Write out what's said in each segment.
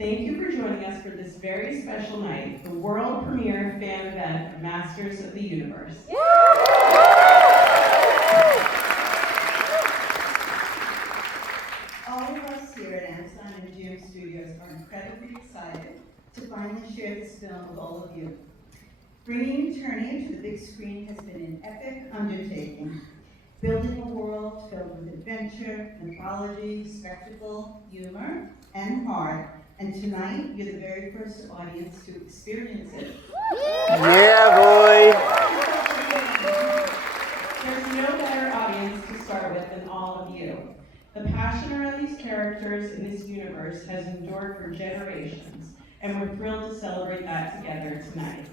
Thank you for joining us for this very special night, the world premiere fan event of Masters of the Universe. All of us here at Amazon and GM Studios are incredibly excited to finally share this film with all of you. Bringing Eternia to the big screen has been an epic undertaking, building a world filled with adventure, mythology, spectacle, humor, and heart. And tonight, you're the very first audience to experience it. Yeah, boy! There's no better audience to start with than all of you. The passion around these characters in this universe has endured for generations, and we're thrilled to celebrate that together tonight.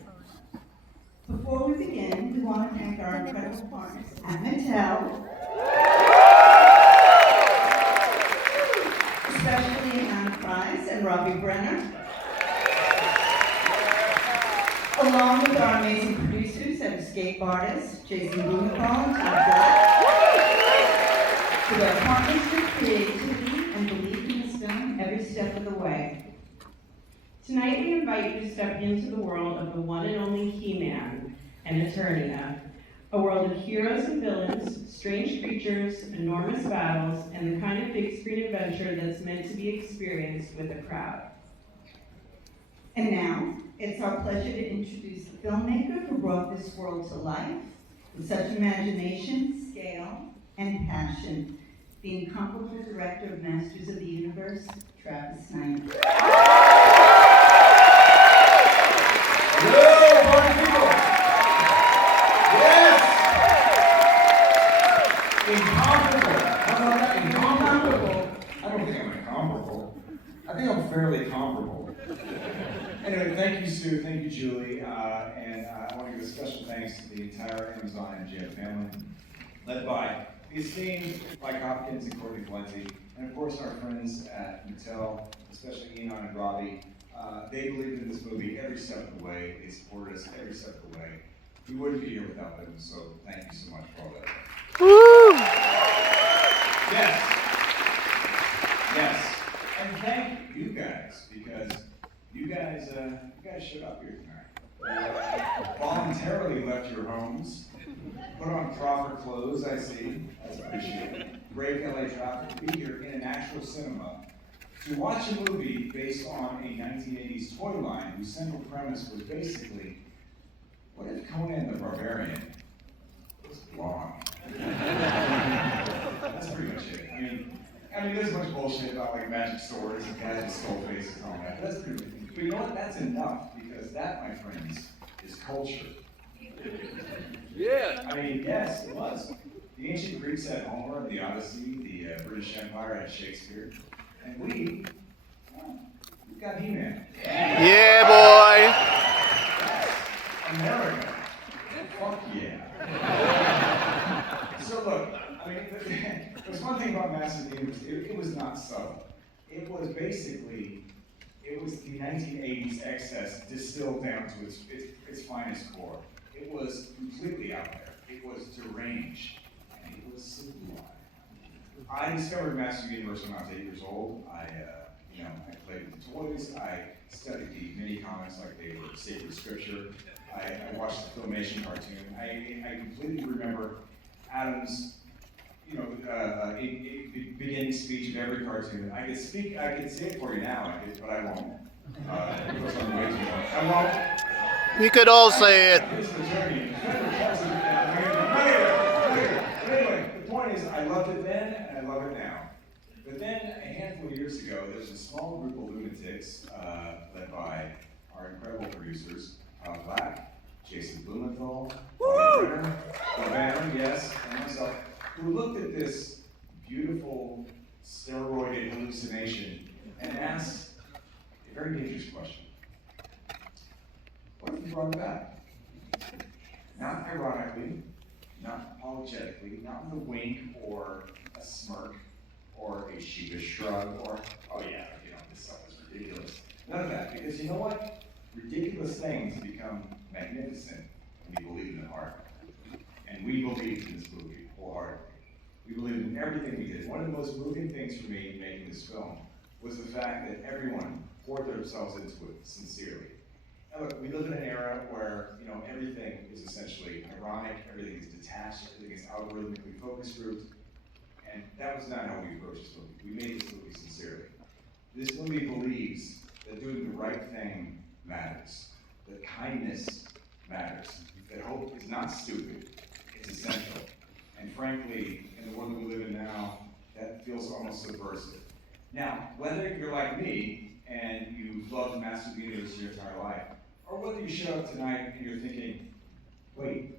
Before we begin, we want to thank our incredible partners at Mattel, especially Anna Price and Robbie Brenner, along with our amazing producers and escape artists, Jason Blumenthal and Todd Black, for their partnership, creativity, and belief in this film every step of the way. Tonight we invite you to step into the world of the one and only He-Man and Eternia, a world of heroes and villains, strange creatures, enormous battles, and the kind of big screen adventure that's meant to be experienced with a crowd. And now, it's our pleasure to introduce the filmmaker who brought this world to life with such imagination, scale, and passion, the incomparable director of Masters of the Universe, Travis Knight. Hello, party people! Yes! Incomparable. How about that? Incomparable. I don't think I'm incomparable. I think I'm fairly comparable. Anyway, thank you, Sue. Thank you, Julie. And I want to give a special thanks to the entire Amazon and GM family, led by the esteemed Mike Hopkins and Courtney Valenti, and of course our friends at Mattel, especially Enon and Robbie. They believed in this movie every step of the way. They supported us every step of the way. We wouldn't be here without them, so thank you so much for all that. Woo! Yes. Yes. And thank you guys, because you guys showed up here tonight. Voluntarily left your homes, put on proper clothes, I see. That's appreciated. Brave LA traffic to be here in an actual cinema to watch a movie based on a 1980s toy line whose central premise was basically, what if Conan the Barbarian was blonde? That's pretty much it. I mean, there's a bunch of bullshit about like magic swords and guys with skull faces and all that. That's pretty. But you know what? That's enough, because that, my friends, is culture. Yeah! I mean, yes, it was. The ancient Greeks had Homer and the Odyssey. The British Empire had Shakespeare. And we've got He-Man. Yeah, boy! Yes. America. Fuck yeah. So look, I mean, there's one thing about Masters of the Universe. It was not subtle. It was basically, it was the 1980s excess distilled down to its finest core. It was completely out there. It was deranged. And it was sublime. I discovered Masters of the Universe when I was 8 years old. I played with the toys. I studied the mini comics like they were sacred scripture. I watched the Filmation cartoon. I completely remember Adam's, beginning speech of every cartoon. I could say it for you now, but I won't. Because I'm way too much. I won't. You could all say it. Here's the journey. Anyway, the point is, I loved it then, and I love it now. But then, a handful of years ago, there was a small group of lunatics, led by our incredible producers, Todd Black, Jason Blumenthal, Robbie Brenner, Banner, yes, and myself, who looked at this beautiful steroided hallucination and asked a very dangerous question. What if we brought it back? Not ironically, not apologetically, not with a wink or a smirk or a sheepish shrug or, oh yeah, this stuff is ridiculous. None of that, because you know what? Ridiculous things become magnificent when you believe in the heart. And we believed in this movie wholeheartedly. We believed in everything we did. One of the most moving things for me in making this film was the fact that everyone poured themselves into it sincerely. And look, we live in an era where, you know, everything is essentially ironic, everything is detached, everything is algorithmically focus grouped, and that was not how we approached this movie. We made this movie sincerely. This movie believes that doing the right thing matters, that kindness matters, that hope is not stupid, it's essential. And frankly, in the world that we live in now, that feels almost subversive. Now, whether you're like me and you've loved Master of the Universe your entire life, or whether you show up tonight and you're thinking, wait,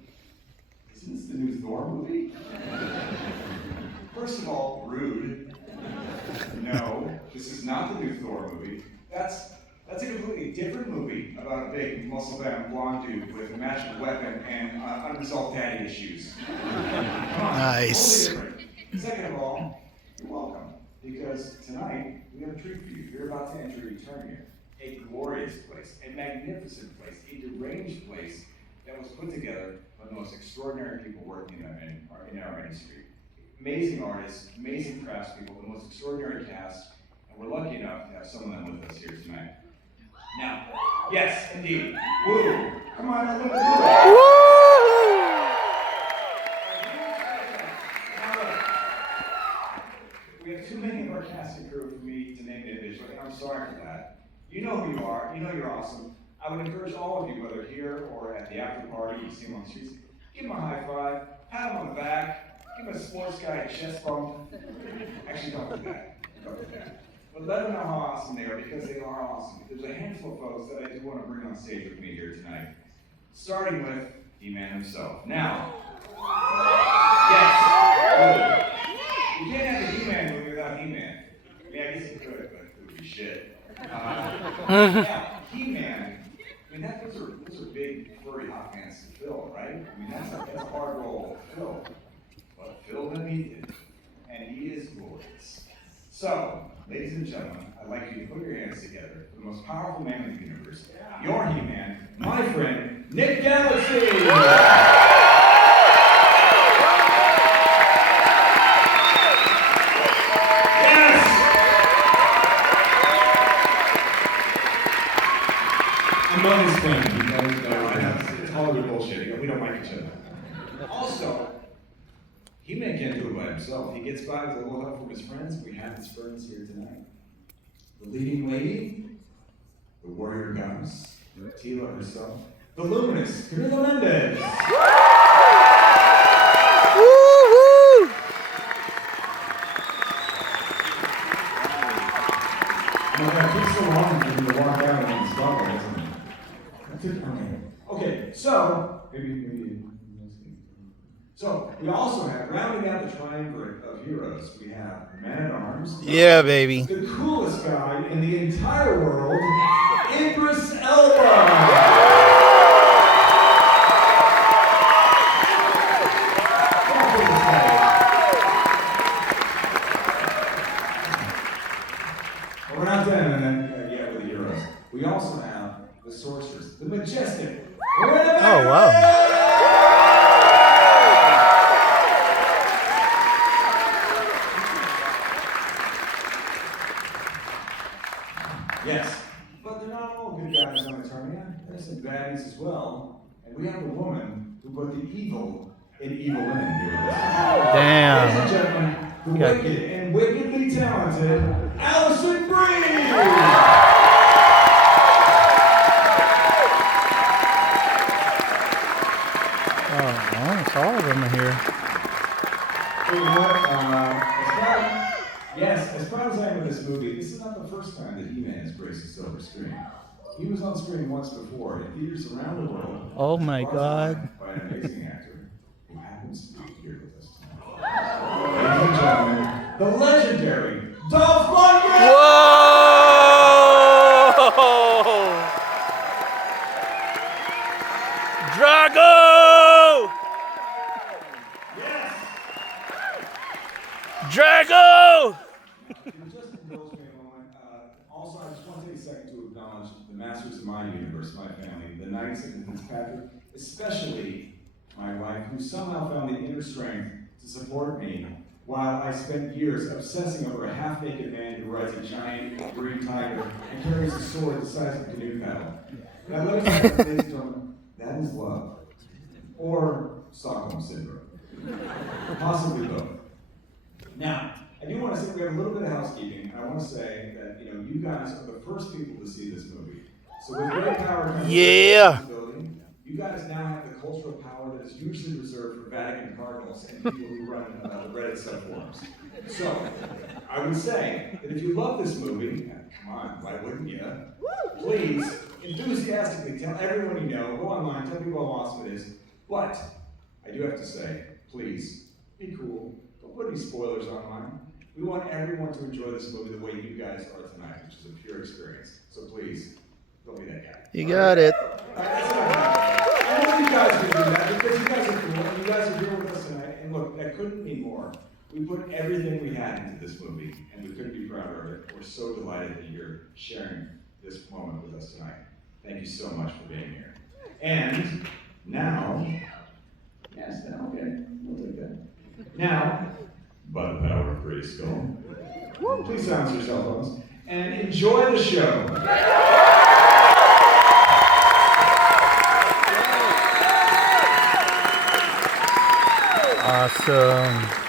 isn't this the new Thor movie? First of all, rude. No, this is not the new Thor movie. That's a completely different movie about a big, muscle-bound blonde dude with a magic weapon and unresolved daddy issues. Come on, Nice. totally different. Second of all, you're welcome, because tonight we have a treat for you. You're about to enter Eternia, a glorious place, a magnificent place, a deranged place that was put together by the most extraordinary people working in our industry. Amazing artists, amazing craftspeople, the most extraordinary cast, and we're lucky enough to have some of them with us here tonight. Now, yes, indeed. Woo! Come on, look at the Now look, we have too many of our cast and crew for me to name individually. I'm sorry for that. You know who you are. You know you're awesome. I would encourage all of you, whether here or at the after party, you see them on the streets, give them a high five, pat them on the back. Give a sports guy a chest bump. Actually, don't do that. Don't do that. But let them know how awesome they are, because they are awesome. There's a handful of folks that I do want to bring on stage with me here tonight. Starting with He-Man himself. Now, yes, you can't have a He-Man movie without He-Man. I mean, I guess you could, but it would be shit. Yeah, He-Man. I mean, those are big, furry, hot pants to fill, right? I mean, that's a hard role to fill. But Phil them he did, and he is glorious. So, ladies and gentlemen, I'd like you to put your hands together for the most powerful man in the universe, your He-Man, my friend, Nick Galaxy! Yes! I'm not his friend, because it's Hollywood bullshit. We don't like each other. Also, He-Man can't do it by himself. He gets by with a little help from his friends. We have his friends here tonight. The leading lady, the warrior goddess, Tila herself, the luminous Camila Mendez. Woo-hoo! That took so long for him to walk out and stop it, isn't it? That took, okay, so, maybe. So, we also have, rounding out the triumvirate of heroes, we have Man-at-Arms. Yeah, baby. The coolest guy in the entire world, Idris Elba! Well, we're not done yet with the heroes. We also have the sorceress, the majestic. Oh, wow. Yes, but they're not all good guys on Eternia. There's some baddies as well. And we have the woman who put the evil in Evil in here. Damn. Ladies and gentlemen, the wicked and wickedly talented Allison Brie! Oh, it's all of them are here. You know what? As proud as I am of this movie, this is not the first time that He-Man has graced the silver screen. He was on screen once before in theaters around the world. Oh my God. By an amazing actor who happens to be here with us tonight. Ladies and gentlemen, the legendary Dolph Lundgren! Whoa! Drago! Yes! Drago! Just indulge me a moment. Also, I just want to take a second to acknowledge the masters of my universe, my family, the Knights of Fitzpatrick, especially my wife, who somehow found the inner strength to support me while I spent years obsessing over a half-naked man who rides a giant green tiger and carries a sword the size of a canoe paddle. Now let us say, ladies and gentlemen, that is love. Or Stockholm Syndrome. Possibly both. Now, I do want to say we have a little bit of housekeeping. I want to say that you guys are the first people to see this movie. So with great power comes responsibility. You guys now have the cultural power that is usually reserved for Vatican cardinals and people who run the Reddit subforums. So, I would say that if you love this movie, come on, why wouldn't you? Please, enthusiastically tell everyone you know, go online, tell people how awesome it is. But, I do have to say, please, be cool. Don't put any spoilers online. We want everyone to enjoy this movie the way you guys are tonight, which is a pure experience. So please, don't be that guy. You got it. I know you guys can do that because you guys are cool and you guys are here with us tonight. And look, that couldn't mean more. We put everything we had into this movie and we couldn't be prouder of it. We're so delighted that you're sharing this moment with us tonight. Thank you so much for being here. And now, yes, now, okay, we'll take that. Now, by the power of Grayskull, please silence your cell phones and enjoy the show. Awesome.